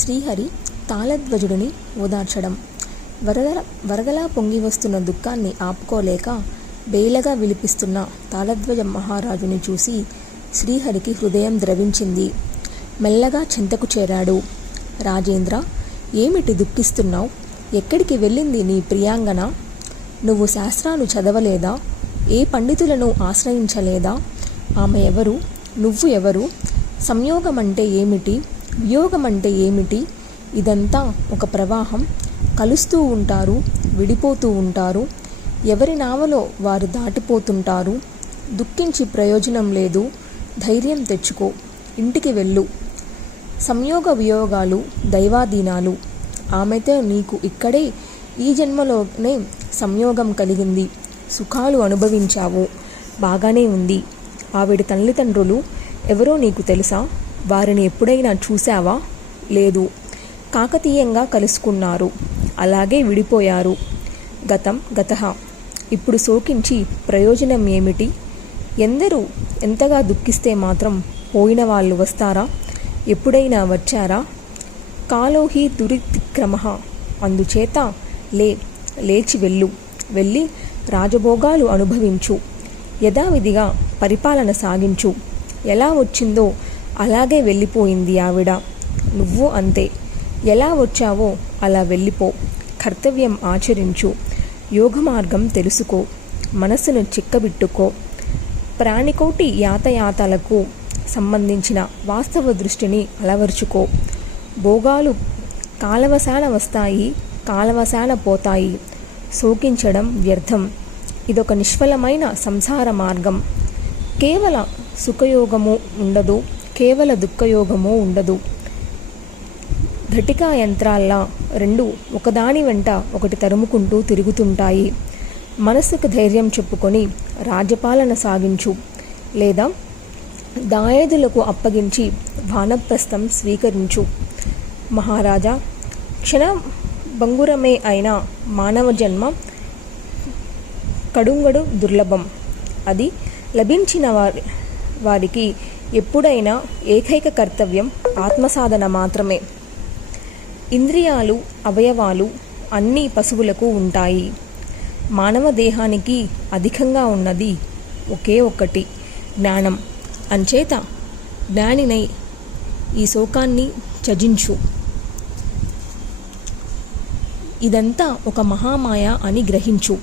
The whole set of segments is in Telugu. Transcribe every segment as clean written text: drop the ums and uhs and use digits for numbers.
శ్రీహరి తాళధ్వజుడిని ఓదార్చడం. వరదలా పొంగి వస్తున్న దుఃఖాన్ని ఆపుకోలేక బేలగా విలిపిస్తున్న తాళధ్వజ మహారాజుని చూసి శ్రీహరికి హృదయం ద్రవించింది. మెల్లగా చెంతకు చేరాడు. రాజేంద్ర, ఏమిటి దుఃఖిస్తున్నావు? ఎక్కడికి వెళ్ళింది నీ ప్రియాంగన? నువ్వు శాస్త్రాలు చదవలేదా? ఏ పండితులను ఆశ్రయించలేదా? ఆమె ఎవరు? నువ్వు ఎవరు? సంయోగమంటే ఏమిటి? వియోగమంటే ఏమిటి? ఇదంతా ఒక ప్రవాహం. కలుస్తూ ఉంటారు, విడిపోతూ ఉంటారు. ఎవరి నావలో వారు దాటిపోతుంటారు. దుఃఖించి ప్రయోజనం లేదు. ధైర్యం తెచ్చుకో. ఇంటికి వెళ్ళు. సంయోగ వియోగాలు దైవాధీనాలు. ఆమెతో నీకు ఇక్కడే ఈ జన్మలోనే సంయోగం కలిగింది. సుఖాలు అనుభవించావు. బాగానే ఉంది. ఆవిడ తల్లిదండ్రులు ఎవరో నీకు తెలుసా? వారిని ఎప్పుడైనా చూశావా? లేదు. కాకతీయంగా కలుసుకున్నారు, అలాగే విడిపోయారు. గతం గతః. ఇప్పుడు శోకించి ప్రయోజనం ఏమిటి? ఎందరూ ఎంతగా దుఃఖిస్తే మాత్రం పోయిన వాళ్ళు వస్తారా? ఎప్పుడైనా వచ్చారా? కాలోహి దురితిక్రమః. అందుచేత లేచి వెళ్ళు. వెళ్ళి రాజభోగాలు అనుభవించు. యథావిధిగా పరిపాలన సాగించు. ఎలా వచ్చిందో అలాగే వెళ్ళిపోయింది ఆవిడ. నువ్వు అంతే. ఎలా వచ్చావో అలా వెళ్ళిపో. కర్తవ్యం ఆచరించు. యోగమార్గం తెలుసుకో. మనస్సును చిక్కబిట్టుకో. ప్రాణికోటి యాతాయాతాలకు సంబంధించిన వాస్తవ దృష్టిని అలవర్చుకో. భోగాలు కాలవశాన వస్తాయి, కాలవశాన పోతాయి. శోకించడం వ్యర్థం. ఇదొక నిష్ఫలమైన సంసార మార్గం. కేవల సుఖయోగము ఉండదు, కేవల దుఃఖయోగము ఉండదు. ఘటికా యంత్రాల్లా రెండు ఒకదాని వెంట ఒకటి తరుముకుంటూ తిరుగుతుంటాయి. మనస్సుకు ధైర్యం చెప్పుకొని రాజ్యపాలన సాగించు. లేదా దాయాదులకు అప్పగించి వానప్రస్థం స్వీకరించు. మహారాజా, క్షణభంగురమే అయిన మానవ జన్మ కడుంగడు దుర్లభం. అది లభించిన వారికి ఎప్పుడైనా ఏకైక కర్తవ్యం ఆత్మసాధన మాత్రమే. ఇంద్రియాలు, అవయవాలు అన్ని పశువులకు ఉంటాయి. మానవ దేహానికి అధికంగా ఉన్నది ఒకే ఒక్కటి, జ్ఞానం. అంచేత జ్ఞానినై ఈ శోకాన్ని త్యజించు. ఇదంతా ఒక మహామాయ అని గ్రహించు.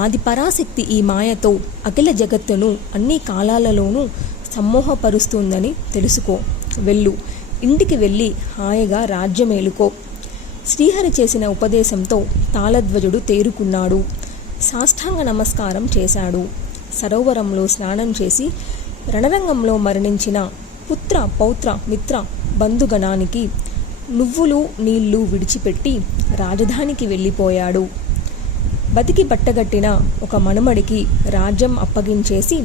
ఆది పరాశక్తి ఈ మాయతో అఖిల జగత్తును అన్ని కాలాలలోనూ సమ్మోహపరుస్తుందని తెలుసుకో. వెళ్ళు. ఇంటికి వెళ్ళి హాయిగా రాజ్యమేలుకో. శ్రీహరి చేసిన ఉపదేశంతో తాళధ్వజుడు తేరుకున్నాడు. సాష్టాంగ నమస్కారం చేశాడు. సరోవరంలో స్నానం చేసి రణరంగంలో మరణించిన పుత్ర, పౌత్ర, మిత్ర, బంధుగణానికి నువ్వులు నీళ్లు విడిచిపెట్టి రాజధానికి వెళ్ళిపోయాడు. బతికి బట్టగట్టిన ఒక మనుమడికి రాజ్యం అప్పగించేసి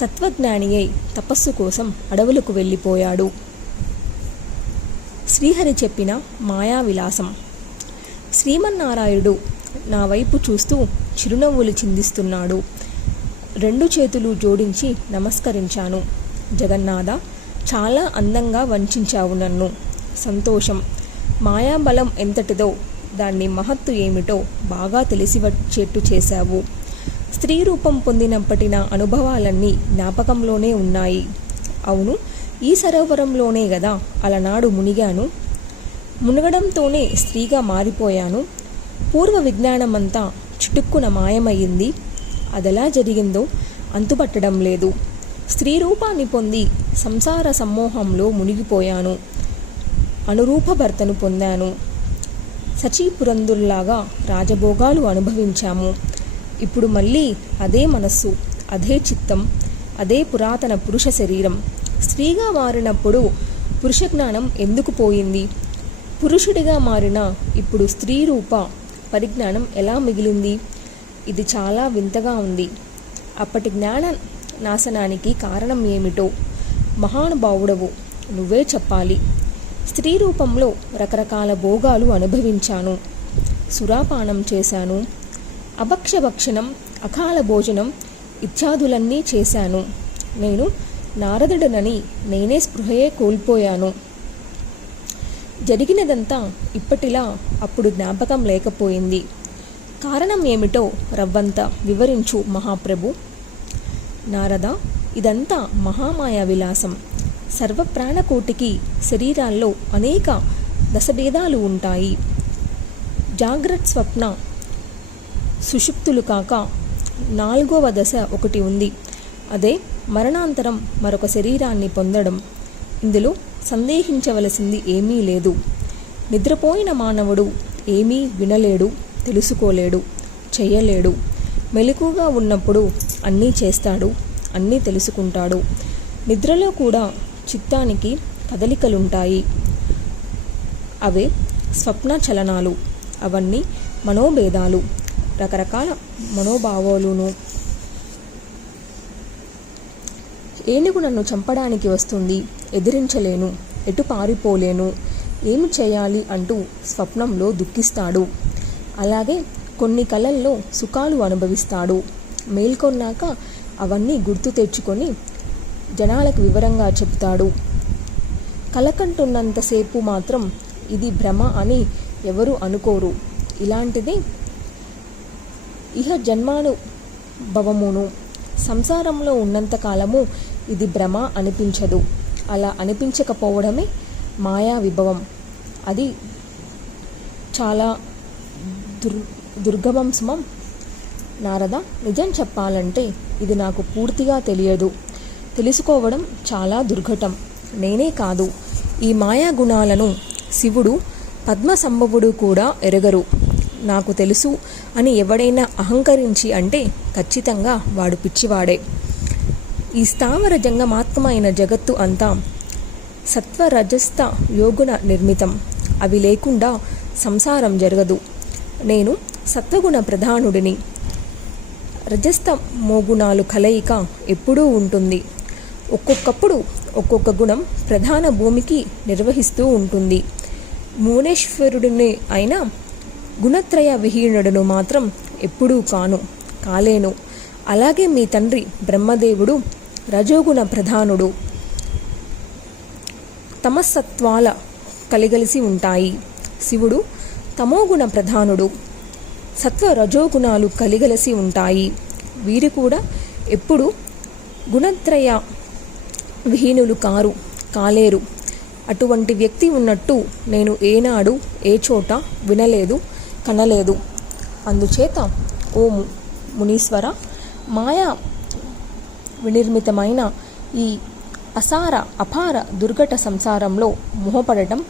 తత్వజ్ఞాని అయి తపస్సు కోసం అడవులకు వెళ్ళిపోయాడు. శ్రీహరి చెప్పిన మాయా విలాసం. శ్రీమన్నారాయణుడు నా వైపు చూస్తూ చిరునవ్వులు చిందిస్తున్నాడు. 2 చేతులు జోడించి నమస్కరించాను. జగన్నాథ, చాలా అందంగా వంచావు నన్ను. సంతోషం. మాయాబలం ఎంతటిదో, దాన్ని మహత్తు ఏమిటో బాగా తెలిసి వచ్చేట్టు చేశావు. స్త్రీ రూపం పొందినప్పటి నా అనుభవాలన్నీ జ్ఞాపకంలోనే ఉన్నాయి. అవును, ఈ సరోవరంలోనే గదా అలనాడు మునిగాను. మునగడంతోనే స్త్రీగా మారిపోయాను. పూర్వ విజ్ఞానమంతా చుటుక్కున మాయమయ్యింది. అదెలా జరిగిందో అంతుపట్టడం లేదు. స్త్రీ రూపాన్ని పొంది సంసార సమ్మోహంలో మునిగిపోయాను. అనురూప భర్తను పొందాను. సచీపురందుల్లాగా రాజభోగాలు అనుభవించాము. ఇప్పుడు మళ్ళీ అదే మనస్సు, అదే చిత్తం, అదే పురాతన పురుష శరీరం. స్త్రీగా మారినప్పుడు పురుషజ్ఞానం ఎందుకు పోయింది? పురుషుడిగా మారిన ఇప్పుడు స్త్రీ రూప పరిజ్ఞానం ఎలా మిగిలింది? ఇది చాలా వింతగా ఉంది. అప్పటి జ్ఞాన నాశనానికి కారణం ఏమిటో మహానుభావుడవు, నువ్వే చెప్పాలి. స్త్రీ రూపంలో రకరకాల భోగాలు అనుభవించాను. సురాపానం చేశాను. అభక్షభక్షణం, అకాల భోజనం ఇత్యాదులన్నీ చేశాను. నేను నారదుడనని నేనే స్పృహయే కోల్పోయాను. జరిగినదంతా ఇప్పటిలా అప్పుడు జ్ఞాపకం లేకపోయింది. కారణం ఏమిటో రవ్వంత వివరించు మహాప్రభు. నారద, ఇదంతా మహామాయా విలాసం. సర్వప్రాణకోటికి శరీరాల్లో అనేక దశభేదాలు ఉంటాయి. జాగ్రత్త, స్వప్న, సుషుప్తులు కాక 4వ దశ ఒకటి ఉంది. అదే మరణాంతరం మరొక శరీరాన్ని పొందడం. ఇందులో సందేహించవలసింది ఏమీ లేదు. నిద్రపోయిన మానవుడు ఏమీ వినలేడు, తెలుసుకోలేడు, చెయ్యలేడు. మెలకుగా ఉన్నప్పుడు అన్నీ చేస్తాడు, అన్నీ తెలుసుకుంటాడు. నిద్రలో కూడా చిత్తానికి కదలికలుంటాయి. అవే స్వప్న చలనాలు. అవన్నీ మనోభేదాలు, రకరకాల మనోభావాలును. ఏనుగు నన్ను చంపడానికి వస్తుంది, ఎదిరించలేను, ఎటు పారిపోలేను, ఏమి చేయాలి అంటూ స్వప్నంలో దుఃఖిస్తాడు. అలాగే కొన్ని కలల్లో సుఖాలు అనుభవిస్తాడు. మేల్కొన్నాక అవన్నీ గుర్తు తెచ్చుకొని జనాలకు వివరంగా చెప్తాడు. కలకంటున్నంతసేపు మాత్రం ఇది భ్రమ అని ఎవరు అనుకోరు. ఇలాంటిది ఇహ జన్మానుభవమును. సంసారంలో ఉన్నంతకాలము ఇది భ్రమ అనిపించదు. అలా అనిపించకపోవడమే మాయా విభవం. అది చాలా దుర్గమం సుమం. నారద, నిజం చెప్పాలంటే ఇది నాకు పూర్తిగా తెలియదు. తెలుసుకోవడం చాలా దుర్ఘటం. నేనే కాదు, ఈ మాయా గుణాలను శివుడు, పద్మసంభవుడు కూడా ఎరగరు. నాకు తెలుసు అని ఎవడైనా అహంకరించి అంటే ఖచ్చితంగా వాడు పిచ్చివాడే. ఈ స్థావర జంగమాత్మైన జగత్తు అంతా సత్వరజస్థ యోగుణ నిర్మితం. అవి లేకుండా సంసారం జరగదు. నేను సత్వగుణ ప్రధానుడిని. రజస్థ మోగుణాలు కలయిక ఎప్పుడూ ఉంటుంది. ఒక్కొక్కప్పుడు ఒక్కొక్క గుణం ప్రధాన భూమికి నిర్వహిస్తూ ఉంటుంది. భువనేశ్వరుడిని అయినా గుణత్రయ విహీనుడును మాత్రం ఎప్పుడూ కాలేను. అలాగే మీ తండ్రి బ్రహ్మదేవుడు రజోగుణ ప్రధానుడు. తమసత్వాల కలిగలిసి ఉంటాయి. శివుడు తమోగుణ ప్రధానుడు. సత్వ రజోగుణాలు కలిగలిసి ఉంటాయి. వీరు కూడా ఎప్పుడు గుణత్రయ విహీనులు కాలేరు. అటువంటి వ్యక్తి ఉన్నట్టు నేను ఏనాడు ఏ చోట వినలేదు, కనలేదు. అందుచేత ఓ మునీశ్వర, మాయా వినిర్మితమైన ఈ అపార దుర్ఘట సంసారంలో మోహపడటం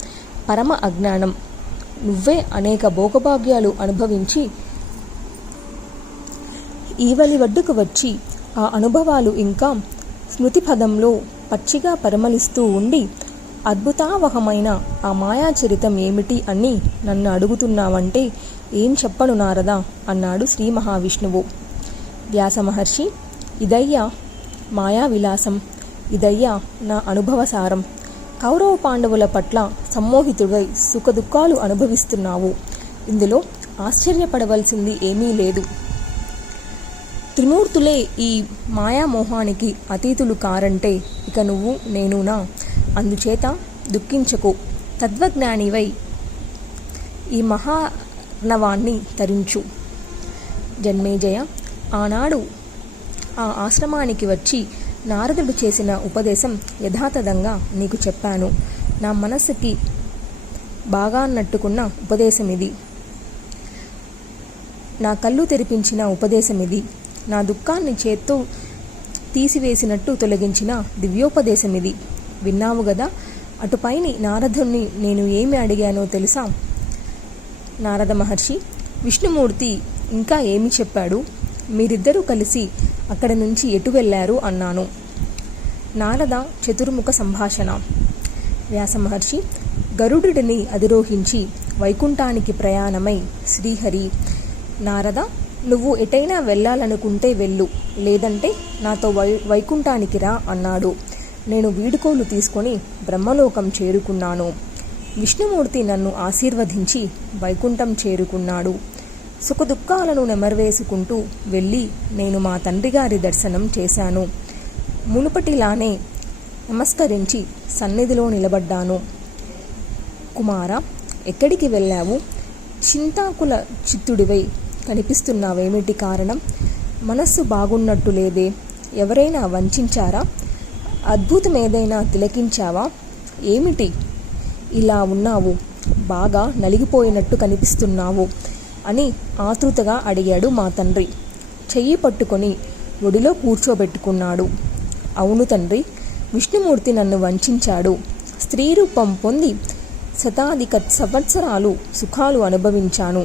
పరమ అజ్ఞానం. నువ్వే అనేక భోగభాగ్యాలు అనుభవించి ఈవలి వడ్డుకు వచ్చి ఆ అనుభవాలు ఇంకా స్మృతిపదంలో పచ్చిగా పరిమళిస్తూ ఉండి అద్భుతావహమైన ఆ మాయాచరితం ఏమిటి అని నన్ను అడుగుతున్నావంటే ఏం చెప్పను నారదా అన్నాడు శ్రీ మహావిష్ణువు. వ్యాస మహర్షి, ఇదయ్యా మాయా విలాసం, ఇదయ్యా నా అనుభవసారం. కౌరవ పాండవుల పట్ల సమ్మోహితుడై సుఖదుఖాలు అనుభవిస్తున్నావు. ఇందులో ఆశ్చర్యపడవలసింది ఏమీ లేదు. త్రిమూర్తులే ఈ మాయామోహానికి అతీతులు కారంటే ఇక నువ్వు నేనునా? అందుచేత దుఃఖించకు. తత్వజ్ఞానివై ఈ మహార్ణవాన్ని తరించు. జన్మేజయ, ఆనాడు ఆ ఆశ్రమానికి వచ్చి నారదుడు చేసిన ఉపదేశం యథాతథంగా నీకు చెప్పాను. నా మనస్సుకి బాగా నట్టుకున్న ఉపదేశం ఇది. నా కళ్ళు తెరిపించిన ఉపదేశం ఇది. నా దుఃఖాన్ని చేత్తో తీసివేసినట్టు తొలగించిన దివ్యోపదేశం ఇది. విన్నావు గదా? అటుపైని నారదుణ్ణి నేను ఏమి అడిగానో తెలుసా? నారద మహర్షి, విష్ణుమూర్తి ఇంకా ఏమి చెప్పాడు? మీరిద్దరూ కలిసి అక్కడి నుంచి ఎటు వెళ్ళారు అన్నాను. నారద చతుర్ముఖ సంభాషణ. వ్యాస మహర్షి, గరుడుడిని అధిరోహించి వైకుంఠానికి ప్రయాణమై శ్రీహరి, నారద, నువ్వు ఎటైనా వెళ్ళాలనుకుంటే వెళ్ళు, లేదంటే నాతో వైకుంఠానికి రా అన్నాడు. నేను వీడుకోలు తీసుకొని బ్రహ్మలోకం చేరుకున్నాను. విష్ణుమూర్తి నన్ను ఆశీర్వదించి వైకుంఠం చేరుకున్నాడు. సుఖదుఖాలను నెమర్వేసుకుంటూ వెళ్ళి నేను మా తండ్రి గారి దర్శనం చేశాను. మునుపటిలానే నమస్కరించి సన్నిధిలో నిలబడ్డాను. కుమార, ఎక్కడికి వెళ్ళావు? చింతాకుల చిత్తుడివై కనిపిస్తున్నావేమిటి కారణం? మనస్సు బాగున్నట్టు లేదే. ఎవరైనా వంచారా? అద్భుతమేదైనా తిలకించావా? ఏమిటి ఇలా ఉన్నావు? బాగా నలిగిపోయినట్టు కనిపిస్తున్నావు అని ఆతృతగా అడిగాడు మా తండ్రి. చెయ్యి పట్టుకొని ఒడిలో కూర్చోబెట్టుకున్నాడు. అవును తండ్రి, విష్ణుమూర్తి నన్ను వంచాడు. స్త్రీ రూపం పొంది శతాధిక సంవత్సరాలు సుఖాలు అనుభవించాను.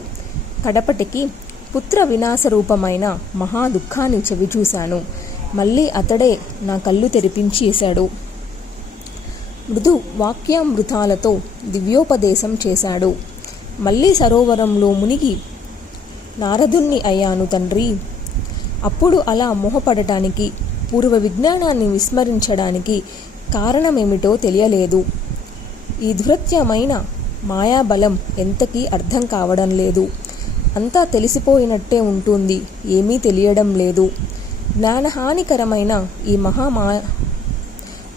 కడపటికి పుత్ర వినాశరూపమైన మహా దుఃఖాన్ని చవిచూశాను. మళ్ళీ అతడే నా కళ్ళు తెరిపించేశాడు. మృదు వాక్యామృతాలతో దివ్యోపదేశం చేశాడు. మళ్ళీ సరోవరంలో మునిగి నారదుణ్ణి అయ్యాను తండ్రి. అప్పుడు అలా మోహపడటానికి, పూర్వ విజ్ఞానాన్ని విస్మరించడానికి కారణమేమిటో తెలియలేదు. ఈ దురత్యమైన మాయాబలం ఎంతకీ అర్థం కావడం లేదు. అంతా తెలిసిపోయినట్టే ఉంటుంది, ఏమీ తెలియడం లేదు. జ్ఞానహానికరమైన ఈ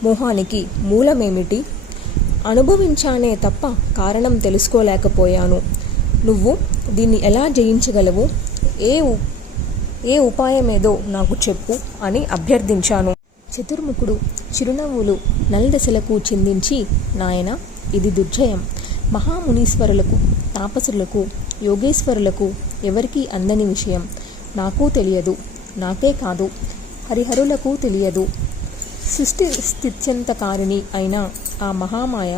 మోహానికి మూలమేమిటి? అనుభవించానే తప్ప కారణం తెలుసుకోలేకపోయాను. నువ్వు దీన్ని ఎలా జయించగలవు? ఏ ఉపాయమేదో నాకు చెప్పు అని అభ్యర్థించాను. చతుర్ముఖుడు చిరునవ్వులు నల్దశలకు చిందించి, నాయన, ఇది దుర్జయం. మహామునీశ్వరులకు, తాపసులకు, యోగేశ్వరులకు ఎవరికీ అందని విషయం. నాకూ తెలియదు. నాకే కాదు, హరిహరులకు తెలియదు. సృష్టి స్థిత్యంతకారిణి అయిన ఆ మహామాయ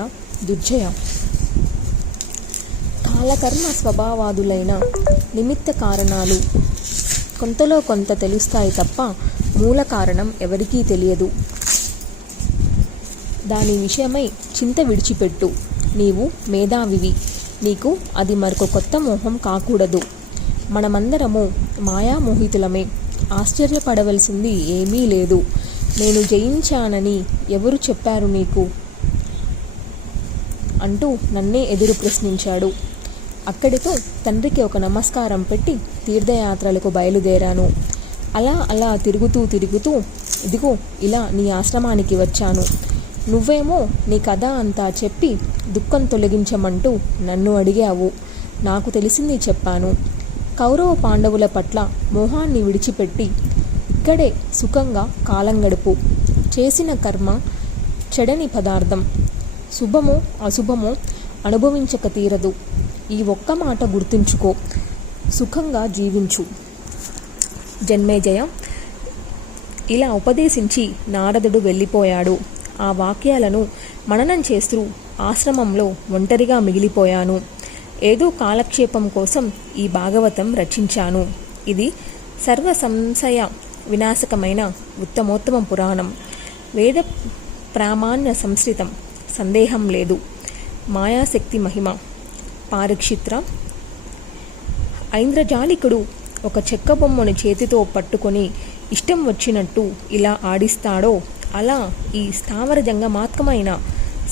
దుర్జయ. కాలకర్మ స్వభావాదులైన నిమిత్త కారణాలు కొంతలో కొంత తెలుస్తాయి తప్ప మూల కారణం ఎవరికీ తెలియదు. దాని విషయమై చింత విడిచిపెట్టు. నీవు మేధావివి. నీకు అది మరొక కొత్త మోహం కాకూడదు. మనమందరము మాయామోహితులమే. ఆశ్చర్యపడవలసింది ఏమీ లేదు. నేను జయించానని ఎవరు చెప్పారు నీకు అంటూ నన్నే ఎదురు ప్రశ్నించాడు. అక్కడితో తండ్రికి ఒక నమస్కారం పెట్టి తీర్థయాత్రలకు బయలుదేరాను. అలా తిరుగుతూ ఇదిగో ఇలా నీ ఆశ్రమానికి వచ్చాను. నువ్వేమో నీ కథ అంతా చెప్పి దుఃఖం తొలగించమంటూ నన్ను అడిగావు. నాకు తెలిసింది చెప్పాను. కౌరవ పాండవుల పట్ల మోహాన్ని విడిచిపెట్టి ఇక్కడే సుఖంగా కాలం గడుపు. చేసిన కర్మ చెడని పదార్థం. శుభమో అశుభమో అనుభవించక తీరదు. ఈ ఒక్క మాట గుర్తుంచుకో. సుఖంగా జీవించు. జన్మేజయ ఇలా ఉపదేశించి నారదుడు వెళ్ళిపోయాడు. ఆ వాక్యాలను మననం చేస్తూ ఆశ్రమంలో ఒంటరిగా మిగిలిపోయాను. ఏదో కాలక్షేపం కోసం ఈ భాగవతం రచించాను. ఇది సర్వ సంశయ వినాశకమైన ఉత్తమోత్తమ పురాణం. వేద ప్రామాణ్య సంస్కృతం, సందేహం లేదు. మాయాశక్తి మహిమ. పారీక్షిత్ర, ఐంద్రజాలికుడు ఒక చెక్క బొమ్మను చేతితో పట్టుకొని ఇష్టం వచ్చినట్టు ఇలా ఆడిస్తాడో అలా ఈ స్థావర జంగమాత్మకమైన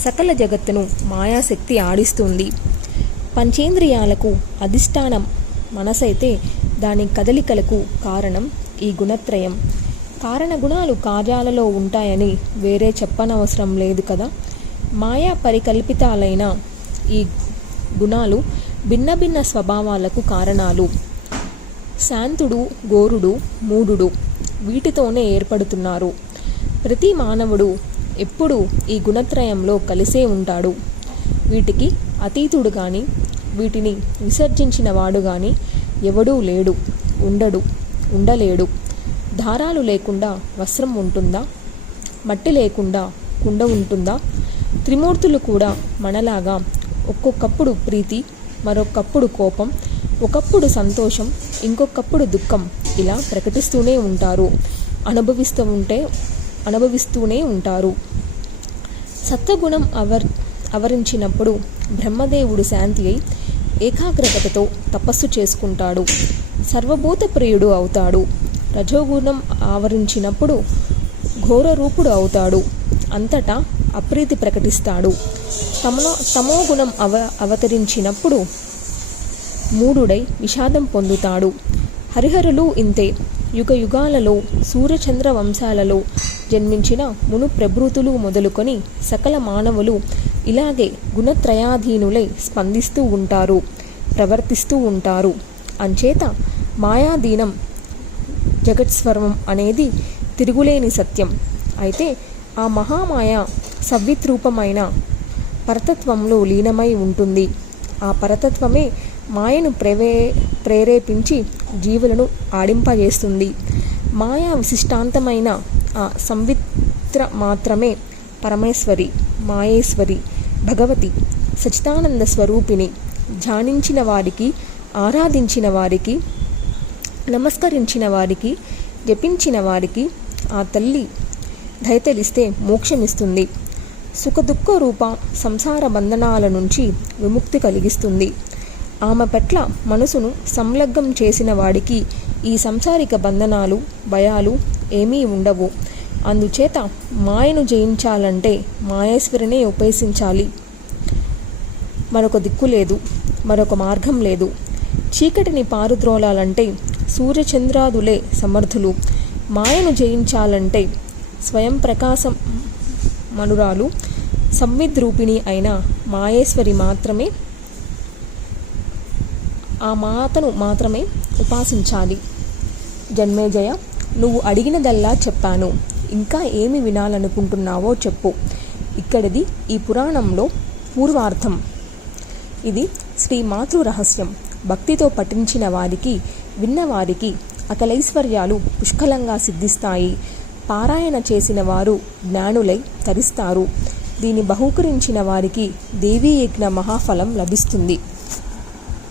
సకల జగత్తును మాయాశక్తి ఆడిస్తుంది. పంచేంద్రియాలకు అధిష్టానం మనసైతే దాని కదలికలకు కారణం ఈ గుణత్రయం. కారణగుణాలు కార్యాలలో ఉంటాయని వేరే చెప్పనవసరం లేదు కదా. మాయా పరికల్పితాలైన ఈ గుణాలు భిన్న భిన్న స్వభావాలకు కారణాలు. శాంతుడు, ఘోరుడు, మూఢుడు వీటితోనే ఏర్పడుతున్నారు. ప్రతి మానవుడు ఎప్పుడూ ఈ గుణత్రయంలో కలిసే ఉంటాడు. వీటికి అతీతుడు కానీ వీటిని విసర్జించిన వాడు కానీ ఎవడూ లేడు, ఉండలేడు. దారాలు లేకుండా వస్త్రం ఉంటుందా? మట్టి లేకుండా కుండ ఉంటుందా? త్రిమూర్తులు కూడా మనలాగా ఒక్కొక్కప్పుడు ప్రీతి, మరొకప్పుడు కోపం, ఒకప్పుడు సంతోషం, ఇంకొకప్పుడు దుఃఖం ఇలా ప్రకటిస్తూనే ఉంటారు, అనుభవిస్తూనే ఉంటారు. సత్వగుణం అవరించినప్పుడు బ్రహ్మదేవుడు శాంతి అయి ఏకాగ్రతతో తపస్సు చేసుకుంటాడు, సర్వభూత ప్రియుడు అవుతాడు. రజోగుణం ఆవరించినప్పుడు ఘోర రూపుడు అవుతాడు, అంతటా అప్రీతి ప్రకటిస్తాడు. తమోగుణం అవతరించినప్పుడు మూఢుడై విషాదం పొందుతాడు. హరిహరులు ఇంతే. యుగ యుగాలలో సూర్యచంద్ర వంశాలలో జన్మించిన మును ప్రభృతులు మొదలుకొని సకల మానవులు ఇలాగే గుణత్రయాధీనులై స్పందిస్తూ ఉంటారు, ప్రవర్తిస్తూ ఉంటారు. అంచేత మాయాధీనం జగత్స్వరూపం అనేది తిరుగులేని సత్యం. అయితే ఆ మహామాయ సవ్విత్రూపమైన పరతత్వంలో లీనమై ఉంటుంది. ఆ పరతత్వమే మాయను ప్రేరేపించి జీవులను ఆడింపజేస్తుంది. మాయా విశిష్టాంతమైన ఆ సంవిత్ర మాత్రమే పరమేశ్వరి, మాయేశ్వరి, భగవతి, సచిదానంద స్వరూపిణి. ధ్యానించిన వారికి, ఆరాధించిన వారికి, నమస్కరించిన వారికి, జపించిన వారికి ఆ తల్లి దయతలిస్తే మోక్షమిస్తుంది. సుఖదుఃఖ రూప సంసార బంధనాల నుంచి విముక్తి కలిగిస్తుంది. ఆమె పట్ల మనసును సంలగ్నం చేసిన వాడికి ఈ సంసారిక బంధనాలు, భయాలు ఏమీ ఉండవు. అందుచేత మాయను జయించాలంటే మాయేశ్వరినే ఉపాసించాలి. మరొక దిక్కు లేదు, మరొక మార్గం లేదు. చీకటిని పారుద్రోలాలంటే సూర్యచంద్రాదులే సమర్థులు. మాయను జయించాలంటే స్వయం ప్రకాశం మనురాలు సంవిద్రూపిణి అయిన మాయేశ్వరి మాత్రమే, ఆ మాతను మాత్రమే ఉపాసించాలి. జన్మేజయ, నువ్వు అడిగినదల్లా చెప్పాను. ఇంకా ఏమి వినాలనుకుంటున్నావో చెప్పు. ఇక్కడిది ఈ పురాణంలో పూర్వార్థం. ఇది శ్రీ మాతృ రహస్యం. భక్తితో పఠించిన వారికి, విన్నవారికి అకలైశ్వర్యాలు పుష్కలంగా సిద్ధిస్తాయి. పారాయణ చేసిన వారు జ్ఞానులై తరిస్తారు. దీన్ని బహూకరించిన వారికి దేవీయజ్ఞ మహాఫలం లభిస్తుంది.